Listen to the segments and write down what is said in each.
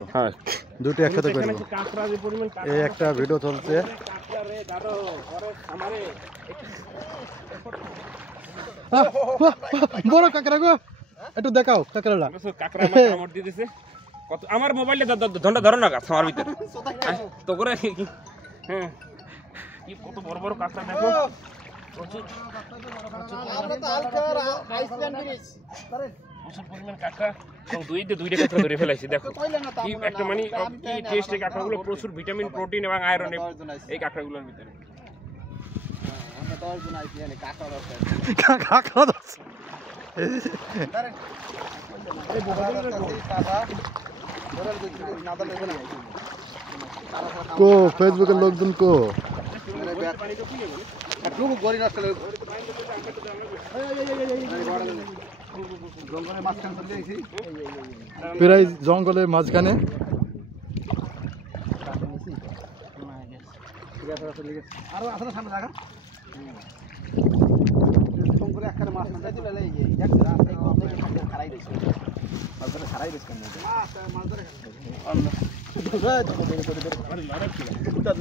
হ্যাঁ দুটো একসাথে করব। এই একটা ভিডিও চলছে। বড় কাকড়া গো, একটু দেখাও কাকড়াটা। কাকড়া আমার কামড় দিয়ে দিছে। কত আমার মোবাইলে ধন্ডা ধরো না আমার ভিতরে তো করে। হ্যাঁ কি কত বড় বড় কাকড়া দেখো। প্রচুর পরিমাণ কাঁকড়া এবং দুইটা কাঁকড়া ধরে ফেলাইছি। দেখো কি একটা মানে কি টেস্ট। এই কাঁকড়াগুলো প্রচুর ভিটামিন, প্রোটিন এবং আয়রন এই কাঁকড়াগুলোর ভিতরে। কো ফেসবুকের লোকজন কো প্রায় জঙ্গলের মাঝখানে।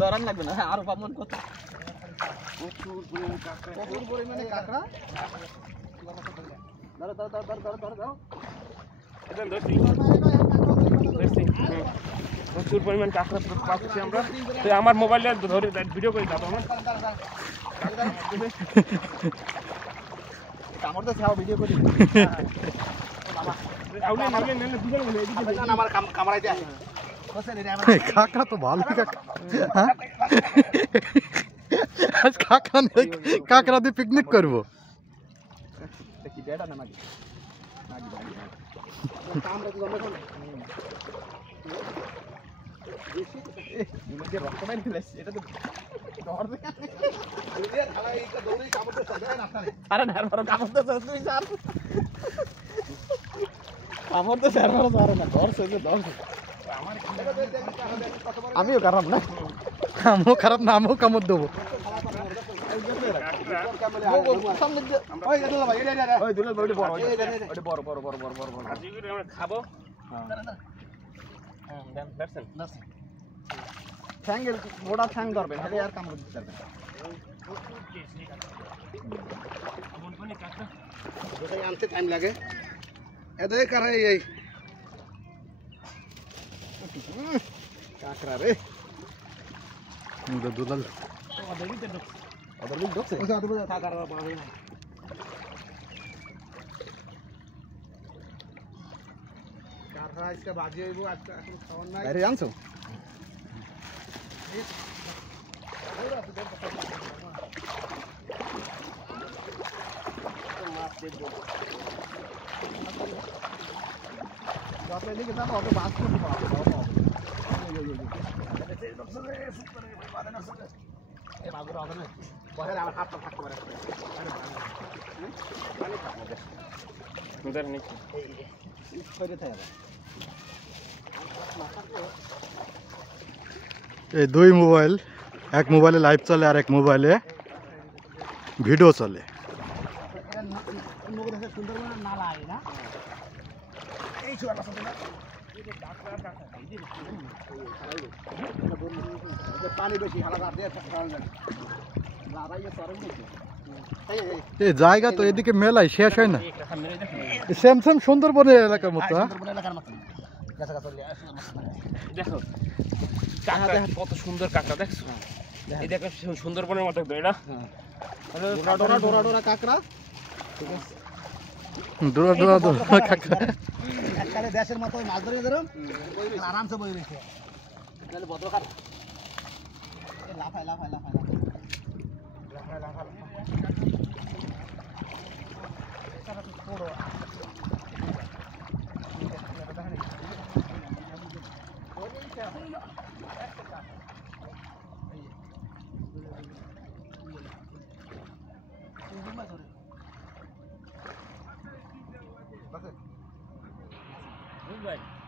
লড়ান লাগবে না আরো পাবন কত প্রচুর পরিমাণে কাঁকড়া। প্রচুর পরিমাণ কাঁকড়া পাচ্ছি আমরা। তো আমার মোবাইলে ধরে ভিডিও করে যাবো আমার ভিডিও করি। কাঁকড়া তো ভালো কাঁকড়া দিয়ে পিকনিক করবো। আমিও খারাপ না, আমিও খারাপ না, আমিও কামড় দেবো। খাবো ওটা ঠ্যাং ধরবেন আর কামড় দিতে পারবেন। আনতে টাইম লাগে এত কারা এই কাঁকড়া রে দুলাল বাজি হইব আজকে খাওয়ার নাই আনছো। এই দুই মোবাইল, এক মোবাইলে লাইভ চলে আর এক মোবাইলে ভিডিও চলে। এই জায়গা তো এদিকে মেলাই শেষ হয় না, সেম সেম সুন্দরবনের এলাকার মতো। দেখো কাঁকড়া কত সুন্দর কাঁকড়া দেখছো। এই দেখো সুন্দরবনের মতো এটা ডোরা কাঁকড়া। ঠিক আছে, ডোরা ডোরা ডোরা কাঁকড়া একবারে দেশের মতো মাছ ধরে ধরো আরামসে বই রয়েছে। তাহলে বদল কাট লাফায় লাফায় লাফায় লাফায় লাফায়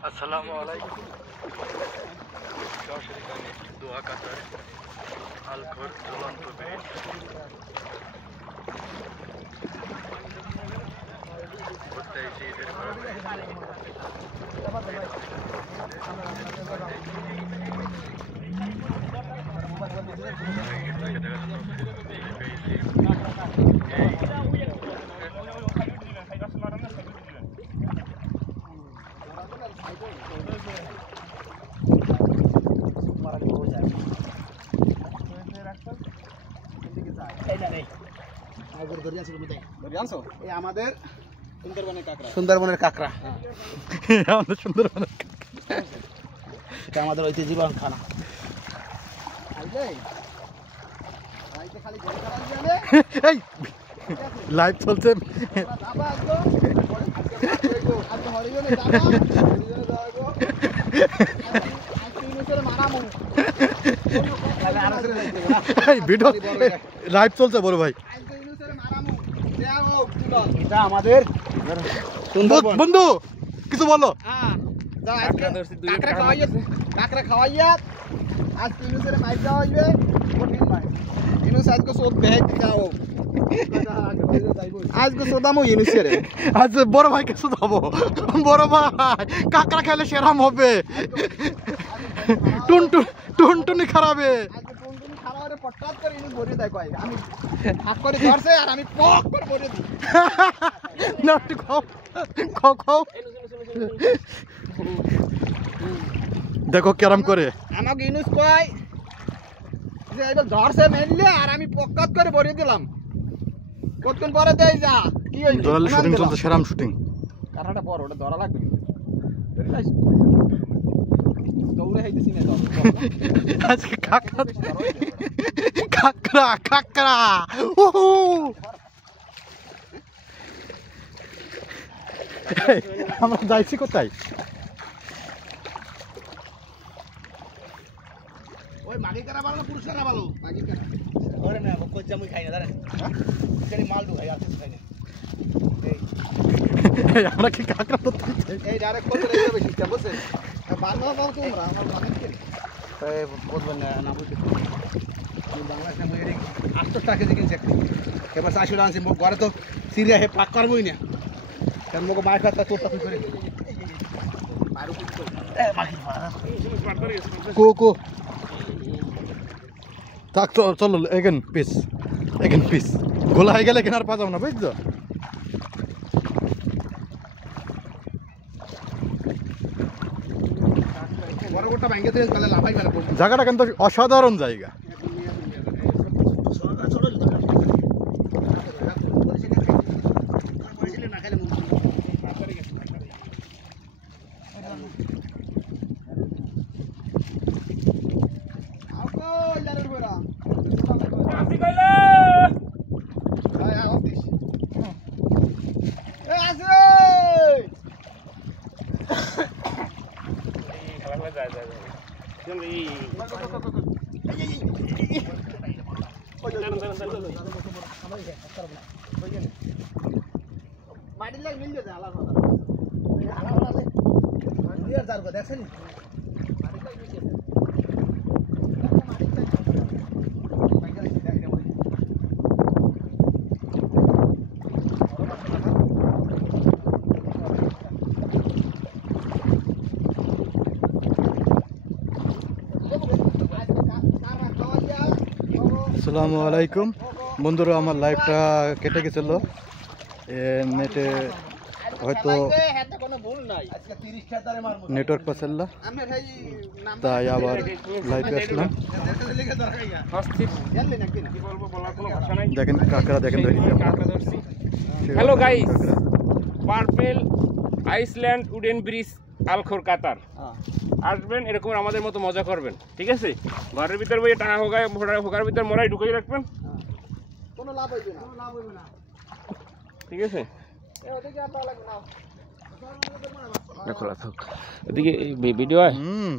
আসসালামু আলাইকুম। সরাসরি গানে দোয়া কাটার আলখোর ঝুলন্ত বেশ। আমাদের সুন্দরবনের কাঁকড়া, আমাদের সুন্দরবনের এটা আমাদের ঐতিহ্যবাহী খানা। এই লাইভ চলছে। ভিডিও লাইভ চলছে বড় ভাই। এটা আমাদের বন্ধু কিছু বলো। কাঁকড়া খাওয়াইয়া আজ ইনুসের মাইক দেওয়া হইবে। কঠিন মাইক ইনুস আজকে সোদ ব্যাগ খাও। আজকে সোদামো ইনুসের আজ বড় ভাইকে শুধাবো। বড় ভাই কাঁকড়া খেলে সেরাম হবে। টুনটুনি খারাবে। আজকে টুনটুনি খারাবে পট্টাত করে ইনুস ভরিয়ে দেয় কয় আমি হাত করে ধরছে আর আমি পক করে ভরিয়ে দিই। না একটু খাও খাও খাও। দেখো কেরাম করে আমাকে ইনুস কয় যে এবার ধরছে মেনলে আর আমি পক্কাত করে ভরিয়ে দিলাম। কতক্ষণ পরে দেই যা কি হইল জোরালি শুটিং চলছে, সেরাম শুটিং। কাঁটাটা পর ওটা ধরা লাগবে। দৌড়ে হাইতেছি না আজকে কাঁকড়া কাঁকড়া। আমরা যাইছি কোথায়? ওই মাগি কারা ভালো না পুরুষ কারা ভালো? মাগি কারা ওরে না কোচ্চা মুই খাই না জানেন। হ্যাঁ এখানে মাল ঢুকাই আর কিছু খাই না। আমরা কি কাঁকড়া ধরতে এই ডাইরেক্ট কোচ্চা রেখে বেশি সিস্টেম বুঝছেন। বাংলা বাবু তোমরা আমার বাংলা কি এই বলবেন না বুঝতে বাংলা না বই 800 টাকা দিয়ে কিনছে একটা। এবার 80 টাকা আনছি ঘরে তো সিরিয়া হে পাক করবই না। কারণ মগো মায়ের কাছে তোরটা তুই করে মারু কুতো এ মাগি মারা কো থাক চলো এগেন পিস গোলা হয়ে গেলে কেনার পাওয়া যাবে না বুঝছো। বড়টা ভাঙে দিয়ে তাহলে লাফাই ফেলে পড়বে। জায়গাটা কিন্তু অসাধারণ জায়গা। দেখছেন আসসালামু আলাইকুম বন্ধুরা, আমার লাইভটা কেটে গেছিল নেটে, হয়তো নেটওয়ার্ক পাচ্ছিল না, তাই আবার লাইভে আসলাম। দেখেন কাঁকড়া, দেখেন hello guys, purple island wooden bridge Al Khor Qatar আসবেন, এরকম আমাদের মতো মজা করবেন, ঠিক আছে? ঘরের ভিতর বই টাকা হোকার ভিতর মরাই ঢুকিয়ে রাখবেন, কোনো লাভ হইবে না, কোনো লাভ হইবে না, ঠিক আছে? ওদিকে আর পাওয়া লাগবে না, খোলা থাক, এদিকে ভিডিও হয়,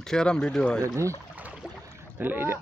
সেরকম ভিডিও হয়। তাহলে এই যে